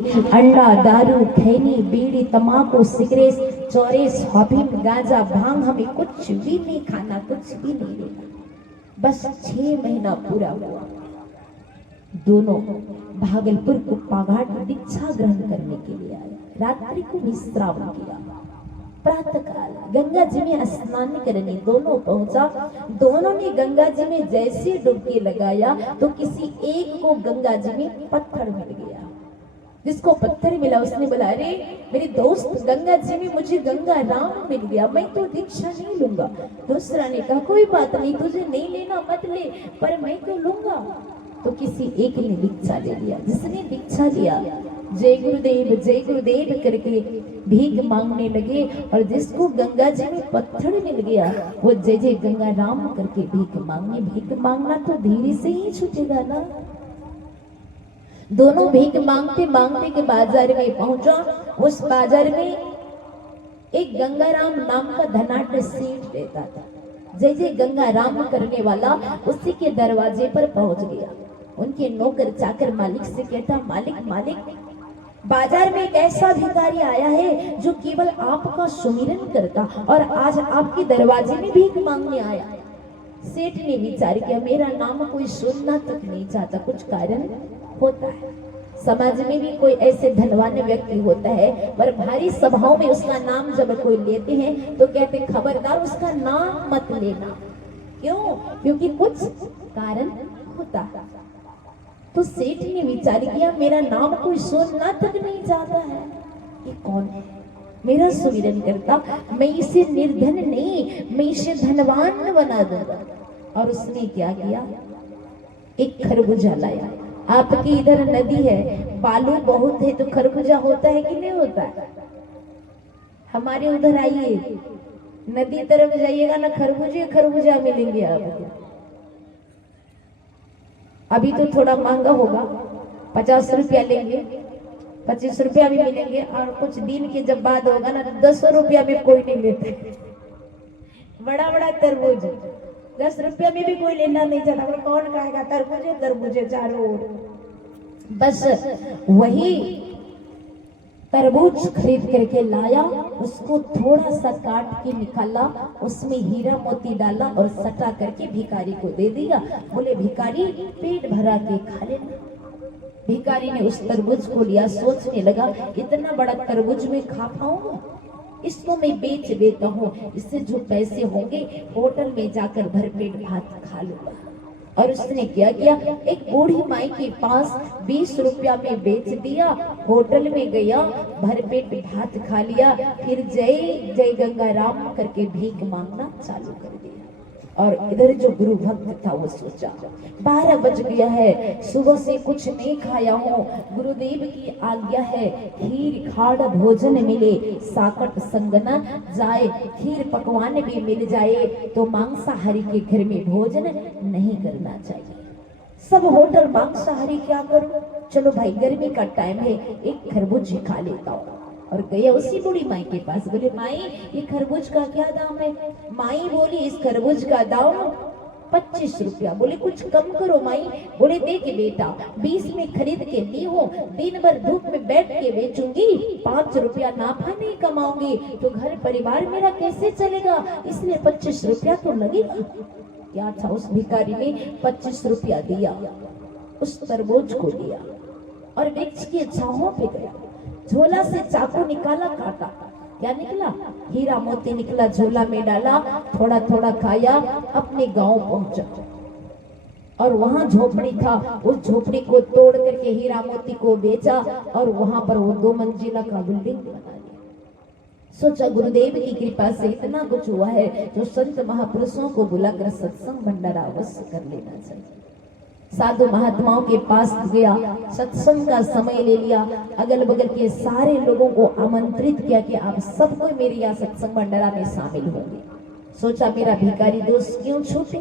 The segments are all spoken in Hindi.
अंडा, दारू, खैनी, बीड़ी, तमाकू, सिगरेट, चौरेस, हॉपिंग, गांजा, भांग, हमें कुछ भी नहीं खाना, कुछ भी नहीं लेना। बस 6 महीना पूरा हुआ, दोनों भागलपुर को पाघाट दीक्षा ग्रहण करने के लिए आए। रात्रि को विश्राम किया। प्रातः काल गंगा जी में स्नान करने दोनों पहुंचा। दोनों ने गंगा जी में जैसे डुबकी लगाया तो किसी एक को गंगा जी में पत्थर मिल गया। जिसको पत्थर मिला उसने बोला, अरे मेरे दोस्त, गंगा जी में मुझे गंगा राम मिल गया, मैं तो दीक्षा नहीं लूंगा। दूसरा ने कहा, कोई बात नहीं, तुझे नहीं लेना मत ले, पर मैं तो लूंगा। तो किसी एक ने दीक्षा ले लिया। जिसने दीक्षा लिया, जय गुरुदेव करके भीख मांगने लगे। और जिसको गंगा जी में पत्थर मिल गया वो जय जय गंगा राम करके भीख मांगने। भीख मांगना तो धीरे से ही छूटेगा ना। दोनों भीख मांगते मांगते के बाजार में पहुंचा। उस बाजार में एक गंगाराम नाम का धनाढ्य सेठ रहता था। जय जय गंगा राम करने वाला उसी के दरवाजे पर पहुंच गया। उनके नौकर चाकर मालिक से कहता, मालिक, बाजार में एक ऐसा भिखारी आया है जो केवल आपका सुमिरन करता और आज आपके दरवाजे में भीख मांगने आया। सेठ ने विचार किया, मेरा नाम कोई सुनना तक नहीं चाहता, कुछ कारण होता है। समाज में भी कोई ऐसे धनवान व्यक्ति होता है, पर भारी सभाओं में उसका नाम जब कोई लेते हैं तो कहते, खबरदार उसका नाम मत लेना। क्यों? क्योंकि कुछ कारण होता है। तो सेठ ने विचार किया, मेरा नाम कोई सुनना तक नहीं चाहता है, ये कौन है? मेरा सुमिरन करता, मैं इसे निर्धन नहीं, मैं इसे धनवान बना दूंगा। और उसने क्या किया, एक खरबूजा लाया। आपकी इधर नदी है, बालू बहुत है, तो खरबूजा होता है कि नहीं होता है? हमारे उधर आइए, नदी तरफ जाइएगा ना, खरबूजा मिलेंगे आपको। अभी तो थोड़ा महंगा होगा, 50 रुपया लेंगे, 25 रुपया भी मिलेंगे। और कुछ दिन के जब बाद होगा ना, 10 रुपया में कोई नहीं लेते। बड़ा बड़ा तरबूज 10 रुपया में भी कोई लेना नहीं चाहता। कौन खाएगा तरबूजे चारों ओर। बस वही तरबूज खरीद करके लाया, उसको थोड़ा सा काट के निकाला, उसमें हीरा मोती डाला और सटा करके भिखारी को दे दिया। बोले, भिखारी पेट भरा के खा लेना। भिखारी ने उस तरबूज को लिया, सोचने लगा, इतना बड़ा तरबूज में खा पाऊंगा? इसको मैं बेच देता हूँ, इससे जो पैसे होंगे होटल में जाकर भरपेट भात खा लूंगा। और उसने क्या किया, एक बूढ़ी माई के पास 20 रुपया में बेच दिया। होटल में गया, भरपेट भात खा लिया, फिर जय जय गंगा राम करके भीख मांगना चालू कर दिया। और इधर जो गुरु भक्त था वो सोचा, 12 बज गया है, सुबह से कुछ नहीं खाया हूँ, गुरुदेव की आज्ञा है, खीर खाड़ भोजन मिले, साकट संग न जाए, खीर पकवान भी मिल जाए तो मांसाहारी के घर में भोजन नहीं करना चाहिए। सब होटल मांसाहारी, क्या करूं? चलो भाई, गर्मी का टाइम है, एक खरबूज खा लेता हूँ। और गया उसी बूढ़ी माई के पास। बोले, माई, ये खरबूज का क्या दाम है? माई बोली, इस खरबूज का दाम 25 रुपया। बोले, कुछ कम करो माई। बोले, देख बेटा, 20 में खरीद के ली हूँ, दिन भर धूप में बैठ के बेचूंगी, 5 रुपया नाफा नहीं कमाऊंगी तो घर परिवार मेरा कैसे चलेगा, इसलिए 25 रुपया तो लगेगा। क्या था, उस भिखारी ने 25 रुपया दिया, उस तरबूज को दिया और वृक्ष की छांव पे गया। झोला से चाकू निकाला, काटा, क्या निकला? हीरा मोती निकला। झोला में डाला, थोड़ा थोड़ा खाया, अपने गांव पहुंचा। और वहां झोपड़ी था, उस झोपड़ी को तोड़ करके हीरा मोती को बेचा और वहां पर वो 2 मंजिला का बिल्डिंग बना लिया। सोचा, गुरुदेव की कृपा से इतना कुछ हुआ है, जो संत महापुरुषों को बुलाकर सत्संग भंडारा अवश्य कर लेना चाहिए। साधु महात्माओं के पास गया, सत्संग का समय ले लिया, अगल बगल के सारे लोगों को आमंत्रित किया कि आप सबको मेरे यहाँ सत्संग भंडारा में शामिल होंगे। सोचा, मेरा भिखारी दोस्त क्यों छूटे।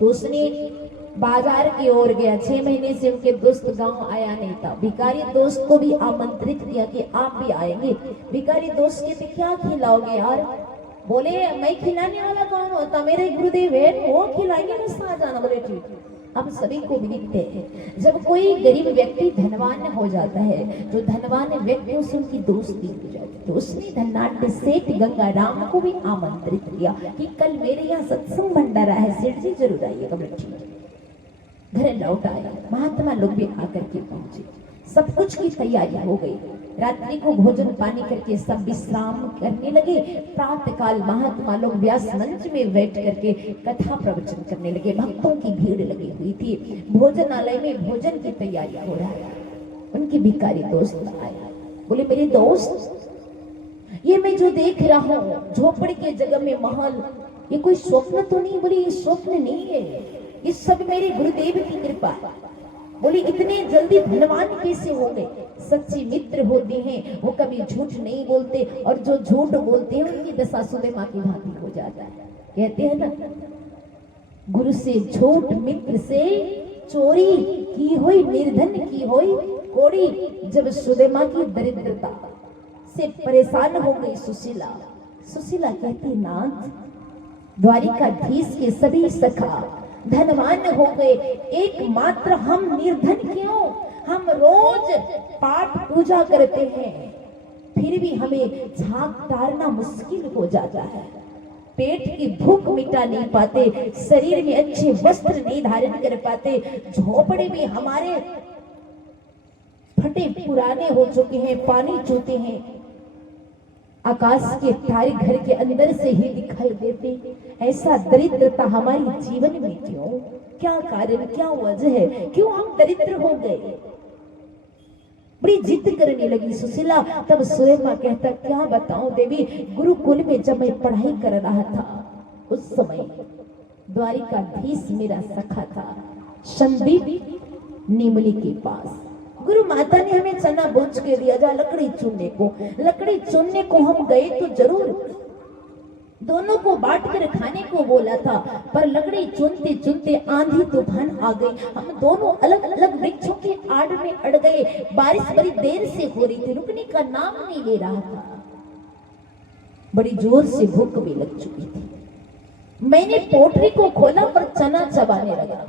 तो उसने बाजार की ओर गया। 6 महीने से उनके दोस्त गांव आया नहीं था। भिखारी दोस्त को भी आमंत्रित किया कि आप भी आएंगे। भिखारी दोस्त कहते, क्या खिलाओगे यार? बोले, मैं खिलाने वाला कौन होता, मेरे गुरुदेव है, वो खिलाएंगे, बस आ जाना। बोले, ठीक। हम सभी को भी दिखते हैं। जब कोई गरीब व्यक्ति धनवान हो जाता है तो धनवान व्यक्तियों से उनकी दोस्ती हो जाती है। तो उसने धनाढ्य सेठ गंगाराम को भी आमंत्रित किया कि कल मेरे यहाँ सत्संग भंडारा है, सेठ जी जरूर आइएगा। घर लौट आए, महात्मा लोग भी आकर के पहुंचे, सब कुछ की तैयारी हो गई। रात्रि को भोजन पानी करके सब विश्राम करने लगे। प्रातः काल महात्मा लोग व्यास मंच में बैठ करके कथा प्रवचन करने लगे। भक्तों की भीड़ लगी हुई थी। भोजनालय में भोजन की तैयारी हो रहा है। उनके भिखारी दोस्त आए, बोले मेरे दोस्त, ये मैं जो देख रहा हूँ झोपड़ी के जगह में महल, ये कोई स्वप्न तो नहीं? बोले ये स्वप्न नहीं है, ये सब मेरे गुरुदेव की कृपा है। बोली इतने जल्दी धनवान कैसे हो गए? सच्ची मित्र होते हैं वो कभी झूठ नहीं बोलते, और जो झूठ बोलते हैं उनकी दशा सुदेमा की भांति हो जाता है। कहते हैं ना, गुरु से झूठ मित्र से चोरी की हुई, निर्धन की हुई कोड़ी। जब सुदेमा की दरिद्रता से परेशान हो गई सुशीला, सुशीला कहती नाथ, द्वारिकाधीश के सभी सखा धनवान हो गए, एकमात्र हम निर्धन क्यों? हम रोज पाठ पूजा करते हैं, फिर भी हमें झांक तारना मुश्किल हो जाता है। पेट की भूख मिटा नहीं पाते, शरीर में अच्छे वस्त्र नहीं धारण कर पाते, झोपड़े में हमारे फटे पुराने हो चुके हैं, पानी चूते हैं, आकाश के तारे घर के अंदर से ही दिखाई देते। ऐसा दरिद्रता हमारी जीवन में क्यों? क्या कारण, क्या वजह है, क्यों हम दरिद्र हो गए? बड़ी जिद करने लगी सुशीला। तब सुदेमा कहता, क्या बताऊं देवी, गुरुकुल में जब मैं पढ़ाई कर रहा था उस समय द्वारिकाधीश मेरा सखा था संदीप नीमली के पास। गुरु माता ने हमें चना बोझ के दिया, जा लकड़ी चुनने को। लकड़ी चुनने को हम गए तो जरूर, दोनों को बांट कर खाने को बोला था, पर लकड़ी चुनते चुनते आंधी तूफान आ गई। हम दोनों अलग अलग वृक्षों के आड़ में अड़ गए। बारिश बड़ी देर से हो रही थी, रुकने का नाम नहीं ले रहा था। बड़ी जोर से भूख भी लग चुकी थी। मैंने पोटरी को खोला पर चना चबाने लगा।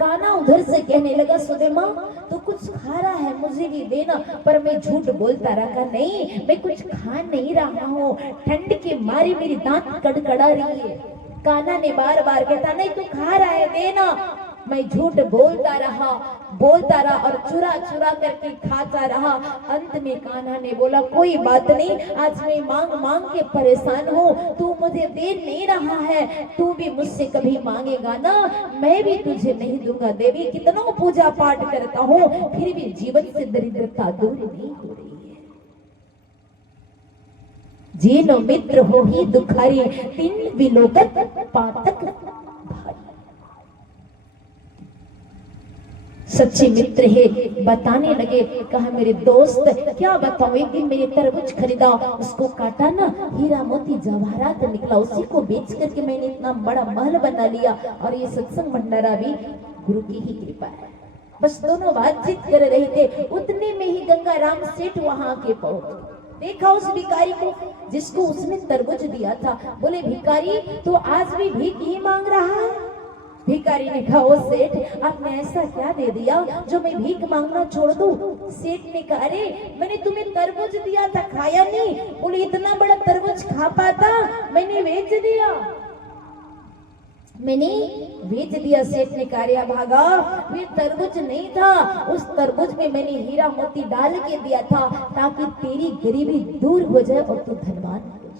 काना उधर से कहने लगा, सुदेमा तो कुछ खा रहा है, मुझे भी देना। पर मैं झूठ बोलता रहा, नहीं मैं कुछ खा नहीं रहा हूँ, ठंड के मारे मेरी दांत कड़कड़ा रही है। काना ने बार बार कहता, नहीं तू खा रहा है, देना। मैं झूठ बोलता रहा और चुरा चुरा करके खाता रहा। अंत में कान्हा ने बोला, कोई बात नहीं, आज मैं मांग मांग के परेशान हूँ, तू मुझे दे नहीं रहा है, तू भी मुझसे कभी मांगेगा ना, मैं भी तुझे नहीं दूंगा। देवी कितना पूजा पाठ करता हूँ, फिर भी जीवन से दरिद्रता दूर नहीं हो रही है। जीनो मित्र हो ही दुखारी, तीन विलोकत पातक भारी। सच्चे मित्र है, बताने लगे। कहा मेरे दोस्त क्या बताऊं, एक दिन मेरे तरबूज खरीदा, उसको काटा ना, हीरा मोती जवाहरात निकला, उसी को बेच करके मैंने इतना बड़ा महल बना लिया। और ये सत्संग भंडारा भी गुरु की ही कृपा है। बस दोनों बातचीत कर रहे थे, उतने में ही गंगाराम सेठ वहां के पहुंचे। देखा उस भिखारी को जिसको उसने तरबूज दिया था। बोले, भिखारी तो आज भी भीख ही मांग रहा है? भिखारी ने कहा, ओ सेठ आपने ऐसा क्या दे दिया जो मैं भीख मांगना छोड़ दूं? सेठ ने कहा, अरे मैंने तुम्हें तरबूज दिया था, खाया नहीं। बोले, इतना बड़ा तरबूज खा पाता? मैंने बेच दिया, मैंने बेच दिया। सेठ ने कहा, भागा, वे तरबूज नहीं था, उस तरबूज में मैंने हीरा मोती डाल के दिया था ताकि तेरी गरीबी दूर हो जाए और तू धनवान हो जाए।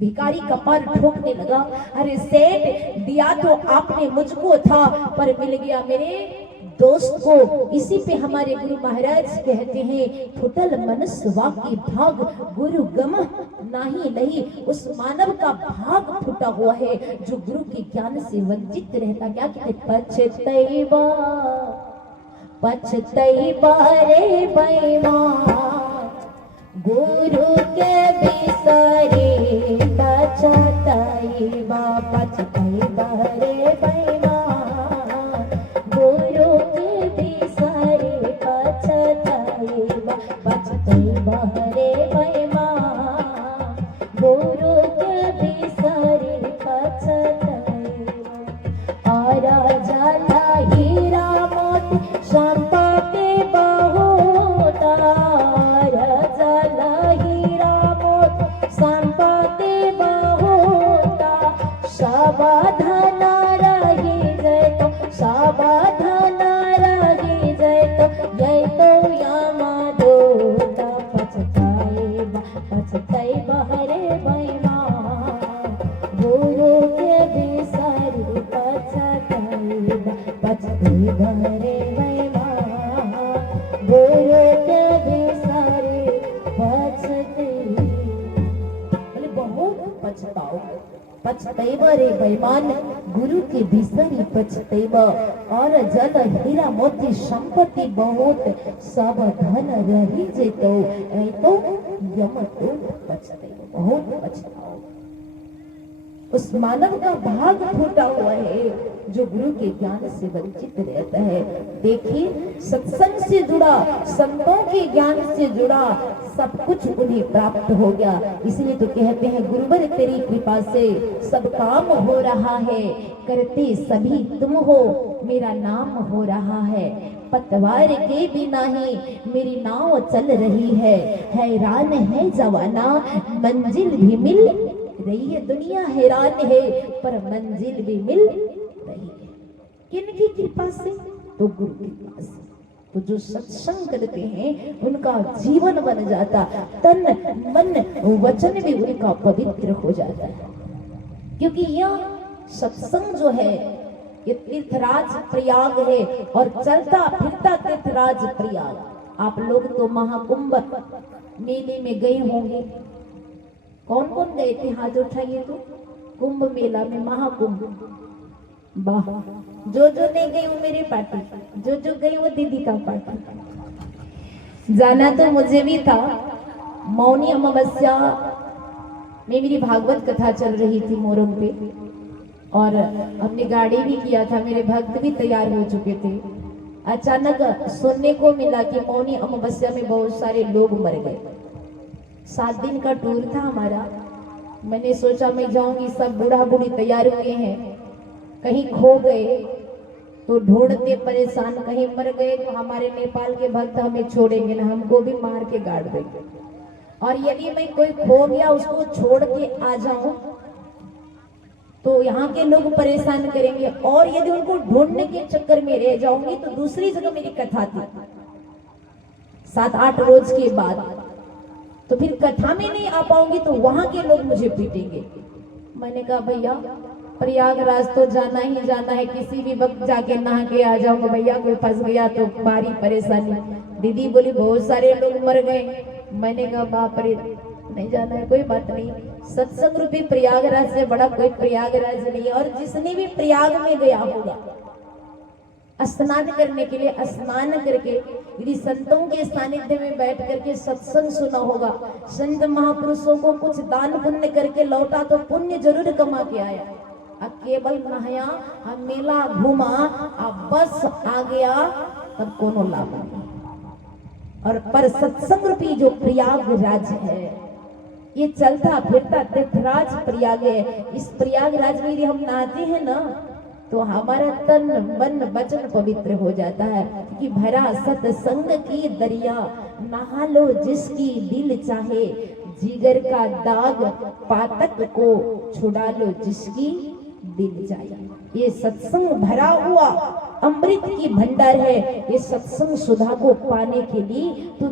भिखारी कपार ठोकने लगा, अरे सेठ दिया तो आपने मुझको था, पर मिल गया मेरे दोस्त को। इसी पे हमारे गुरु महाराज कहते हैं, फुटल मनुष्य की भाग गुरु गम नाही लही। उस मानव का भाग फुटा हुआ है जो गुरु के ज्ञान से वंचित रहता। क्या कहते, पछतैबा पछतैबा रे बैमान, गुरु के बिसरे पछतैबा पछतैबा रे बैमान, गुरु के बिसरे पछतैबा पछतैबा रे बैमान, गुरु के बिसरे पछतैबा। आरा जाला पछतैब रे बेईमान, गुरु के बिसरी पछतैब। और जल हीरा मोती संपत्ति बहुत, सब धन रही जेतो, तो यम तो पछतैब, बहुत पछताओ। उस मानव का भाग फूटा हुआ है जो गुरु के ज्ञान से वंचित रहता है। देखिए, सत्संग से जुड़ा, संतों के ज्ञान से जुड़ा सब कुछ उन्हें प्राप्त हो गया। इसलिए तो कहते हैं, गुरुवर तेरी कृपा से सब काम हो रहा है, करते सभी तुम हो, मेरा नाम हो रहा है। पतवार के बिना ही मेरी नाव चल रही है, हैरान है जवाना मंजिल भी मिल रही है। दुनिया हैरान है पर मंजिल भी मिल रही है। किनकी कृपा से? तो गुरु की कृपा से। तो जो सत्संग करते हैं उनका जीवन बन जाता, तन मन वचन भी उनका पवित्र हो जाता है। क्योंकि यह सत्संग जो है ये तीर्थराज प्रयाग है और चलता फिरता तीर्थराज प्रयाग। आप लोग तो महाकुंभ मेले में गए होंगे। कौन कौन गए थे? हाथ उठाइए तो। कुंभ मेला में, महाकुंभ, वाह। जो नहीं गई वो मेरी पार्टी, जो गई वो दीदी का पार्टी। जाना तो मुझे भी था। मौनी अमावस्या में मेरी भागवत कथा चल रही थी मोरंग पे, और हमने गाड़ी भी किया था, मेरे भक्त भी तैयार हो चुके थे। अचानक सुनने को मिला कि मौनी अमावस्या में बहुत सारे लोग मर गए। 7 दिन का टूर था हमारा। मैंने सोचा मैं जाऊंगी, सब बूढ़ा बूढ़ी तैयार हुए हैं, कहीं खो गए तो ढूंढते परेशान, कहीं मर गए तो हमारे नेपाल के भक्त हमें छोड़ेंगे ना, हमको भी मार के गाड़ देंगे। और यदि मैं कोई खो गया उसको छोड़ के आ जाऊं तो यहाँ के लोग परेशान करेंगे, और यदि उनको ढूंढने के चक्कर में रह जाऊंगी तो दूसरी जगह मेरी कथा थी 7-8 रोज के बाद, तो फिर कथा में नहीं आ पाऊंगी तो वहां के लोग मुझे पीटेंगे। मैंने कहा भैया प्रयागराज तो जाना ही जाना है, किसी भी वक्त जाके नहा के आ जाऊंगा भैया, कोई फंस गया तो भारी परेशानी। दीदी बोली बहुत सारे लोग मर गए। मैंने कहा बाप रे, नहीं जाना है, कोई बात नहीं। सत्संग रूपी प्रयागराज से बड़ा कोई प्रयागराज नहीं है। और जिसने भी प्रयाग में गया होगा स्नान करने के लिए, स्नान करके यदि संतों के सानिध्य में बैठ करके सत्संग सुना होगा, संत महापुरुषों को कुछ दान पुण्य करके लौटा तो पुण्य जरूर कमा के आया। अब केवल नहाया, अब मेला घूमा, अब बस आ गया, तब कोनो लाभ नहीं। और पर सत्संग रूपी जो प्रयागराज है ये चलता फिरता तीर्थराज प्रयाग है। इस प्रयागराज में यदि हम नहाते हैं ना तो हमारा तन मन वचन पवित्र हो जाता है। कि भरा सत्संग की दरिया, नहा लो जिसकी दिल चाहे, जिगर का दाग पातक को छुड़ा लो जिसकी दिल चाहे। ये सत्संग भरा हुआ अमृत की भंडार है। ये सत्संग सुधा को पाने के लिए तो